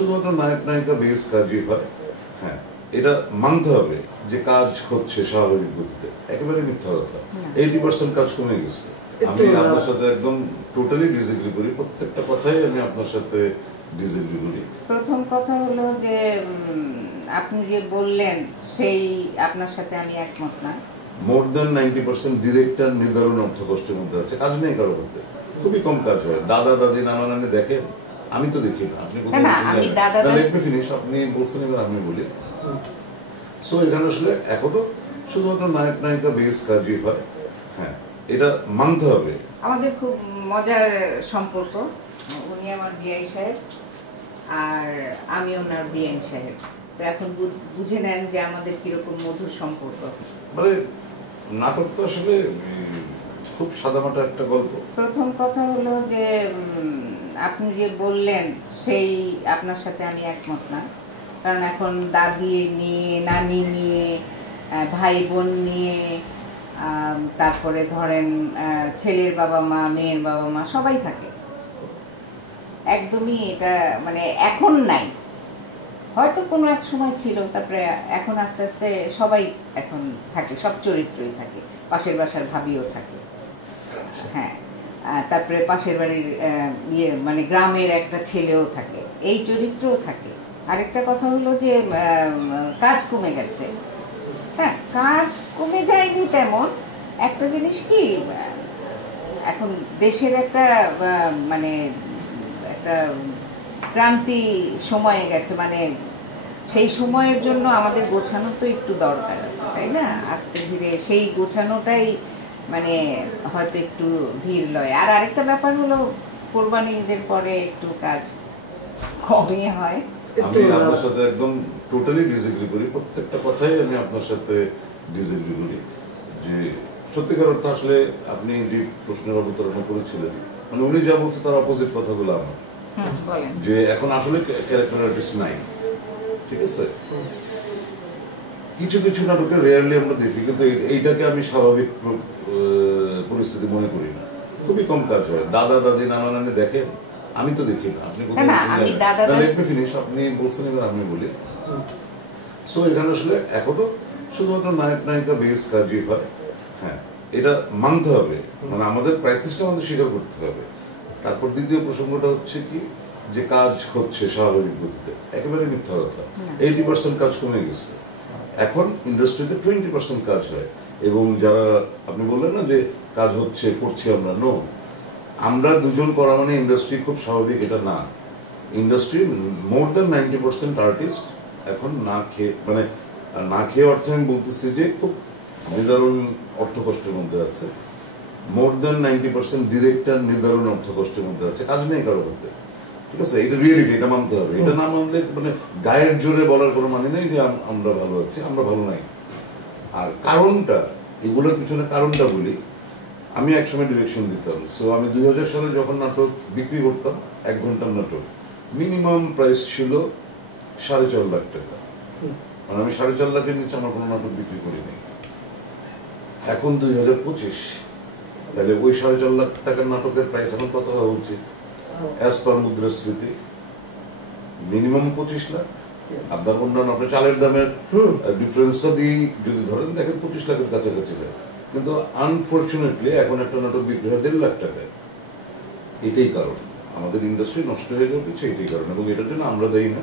শুধুমাত্র নায়ক নায়িকা বেস কাজই হয়। হ্যাঁ, এটা মানতে হবে যে কাজ হচ্ছে স্বাভাবিক গতিতে, একেবারে মিথ্যা কথা। 80% কাজ কমে গেছে। আমি আপনার সাথে একদম টোটালি ডিসএগ্রি করি, প্রত্যেকটা কথাই আমি আপনার সাথে ডিসএগ্রি করি। প্রথম কথা হলো যে আপনি যে বললেন সেই আপনার সাথে আমি একমত না। মোর দেন 90% ডিরেক্টর নির্ধারণ অর্থ কষ্টের মধ্যে আছে, কাজ নেই কারো মধ্যে, খুবই কম কাজ হয়। দাদা দাদি নানা নানি দেখেন, আমি তো দেখি না। আপনি আপনি বলছেন, এবার আমি বলি। সো এখানে আসলে এখনো শুধুমাত্র নায়ক নায়িকা বেস কাজই হয়। হ্যাঁ, এটা মানতে হবে। আমাদের খুব মজার সম্পর্ক, উনি আমার বিআই সাহেব আর আমি ওনার বিআইন সাহেব। তো এখন বুঝে নেন যে আমাদের কিরকম মধুর সম্পর্ক। মানে নাটক তো আসলে খুব সাদামাটা একটা গল্প। প্রথম কথা হলো যে আপনি যে বললেন সেই আপনার সাথে আমি একমত না। কারণ এখন দাদি নিয়ে, নানি নিয়ে, ভাই বোন নিয়ে, তারপরে ধরেন ছেলের বাবা মা, মেয়ের বাবা মা সবাই থাকে। একদমই এটা মানে এখন নাই, হয়তো কোনো এক সময় ছিল, তারপরে এখন আস্তে আস্তে সবাই এখন থাকে, সব চরিত্রই থাকে। পাশের বাসার ভাবিও থাকে, হ্যাঁ, তারপরে পাশের বাড়ির মানে গ্রামের একটা ছেলেও থাকে, এই চরিত্রও থাকে। আরেকটা কথা হলো যে কাজ কমে গেছে। হ্যাঁ, কাজ কমে যায়নি তেমন। একটা জিনিস কি, এখন দেশের একটা মানে একটা ক্রান্তি সময়ে গেছে, মানে সেই সময়ের জন্য আমাদের গোছানো তো একটু দরকার আছে, তাই না? আস্তে ধীরে সেই গোছানোটাই মানে হয়তো একটু ধীর লয়। আর আরেকটা ব্যাপার হলো কোরবানি ঈদের পরে একটু কাজ কমই হয়। আমি আপনার সাথে একদম টোটালি ডিসএগ্রি করি, প্রত্যেকটা কথাই আমি আপনার সাথে ডিসএগ্রি করি। যে সত্যিকার অর্থে আসলে আপনি যে প্রশ্নের অবতারণা করেছিলেন, মানে উনি যা বলছে তার অপোজিট কথাগুলো আমার, যে এখন আসলে ক্যারেক্টার আর্টিস্ট নাই, ঠিক আছে? কিছু কিছু নাটকে রেয়ারলি আমরা দেখি, কিন্তু এইটাকে আমি স্বাভাবিক পরিস্থিতি মনে করি না। খুবই কম কাজ হয়। দাদা দাদি নানা নানি দেখেন, আমি তো দেখি না। আপনি আপনি বলছেন, এবার আমি বলি। সো এখানে আসলে এখনো শুধুমাত্র নায়ক নায়িকা বেস কাজই হয়। হ্যাঁ, এটা মানতে হবে, মানে আমাদের ক্রাইসিসটা আমাদের স্বীকার করতে হবে। তারপর দ্বিতীয় প্রসঙ্গটা হচ্ছে কি, যে কাজ হচ্ছে স্বাভাবিক গতিতে, একেবারে মিথ্যা কথা। 80% কাজ কমে গেছে। এখন ইন্ডাস্ট্রিতে 20% কাজ হয়। এবং যারা আপনি বললেন না যে কাজ হচ্ছে, করছি আমরা, নো, আমরা দুজন করা মানে ইন্ডাস্ট্রি খুব স্বাভাবিক, এটা না। ইন্ডাস্ট্রি মোর দেন 90% আর্টিস্ট এখন না খেয়ে, মানে না খেয়ে অর্থে আমি বলতেছি যে খুব নির্ধারণ অর্থ কষ্টের মধ্যে আছে। মোর দেন 90% ডিরেক্টর নির্ধারণ অর্থ কষ্টের মধ্যে আছে, কাজ নেই কারো মধ্যে, ঠিক আছে? এটা রিয়েলিটি, এটা মানতে হবে। এটা না মানলে মানে গায়ের জোরে বলার কোনো মানে নেই যে আমরা ভালো আছি, আমরা ভালো নাই। আর কারণটা, এগুলোর পিছনে কারণটা বলি। আমি একসময় ডিরেকশন দিতাম। সো আমি 2000 সালে যখন নাটক বিক্রি করতাম, 1 ঘন্টার নাটক, মিনিমাম প্রাইস ছিল 4.5 লাখ টাকা। মানে আমি 4.5 লাখের নিচে আমার কোনো নাটক বিক্রি করিনি। এখন 2025, তাহলে ওই 4.5 লাখ টাকার নাটকের প্রাইস এখন কত হওয়া উচিত? অ্যাজ পার মুদ্রাস্ফীতি মিনিমাম 25 লাখ। আপনার অন্যান্য আপনার চালের দামের ডিফারেন্সটা দিয়ে যদি ধরেন, দেখেন 25 লাখের কাছাকাছি হয়। কিন্তু আনফর্চুনেটলি এখন একটা নাটক বিক্রি হয় 1.5 লাখ টাকায়। এটাই কারণ, আমাদের ইন্ডাস্ট্রি নষ্ট হয়ে যাওয়ার পিছনে এটাই কারণ, এবং এটার জন্য আমরা দায়ী না।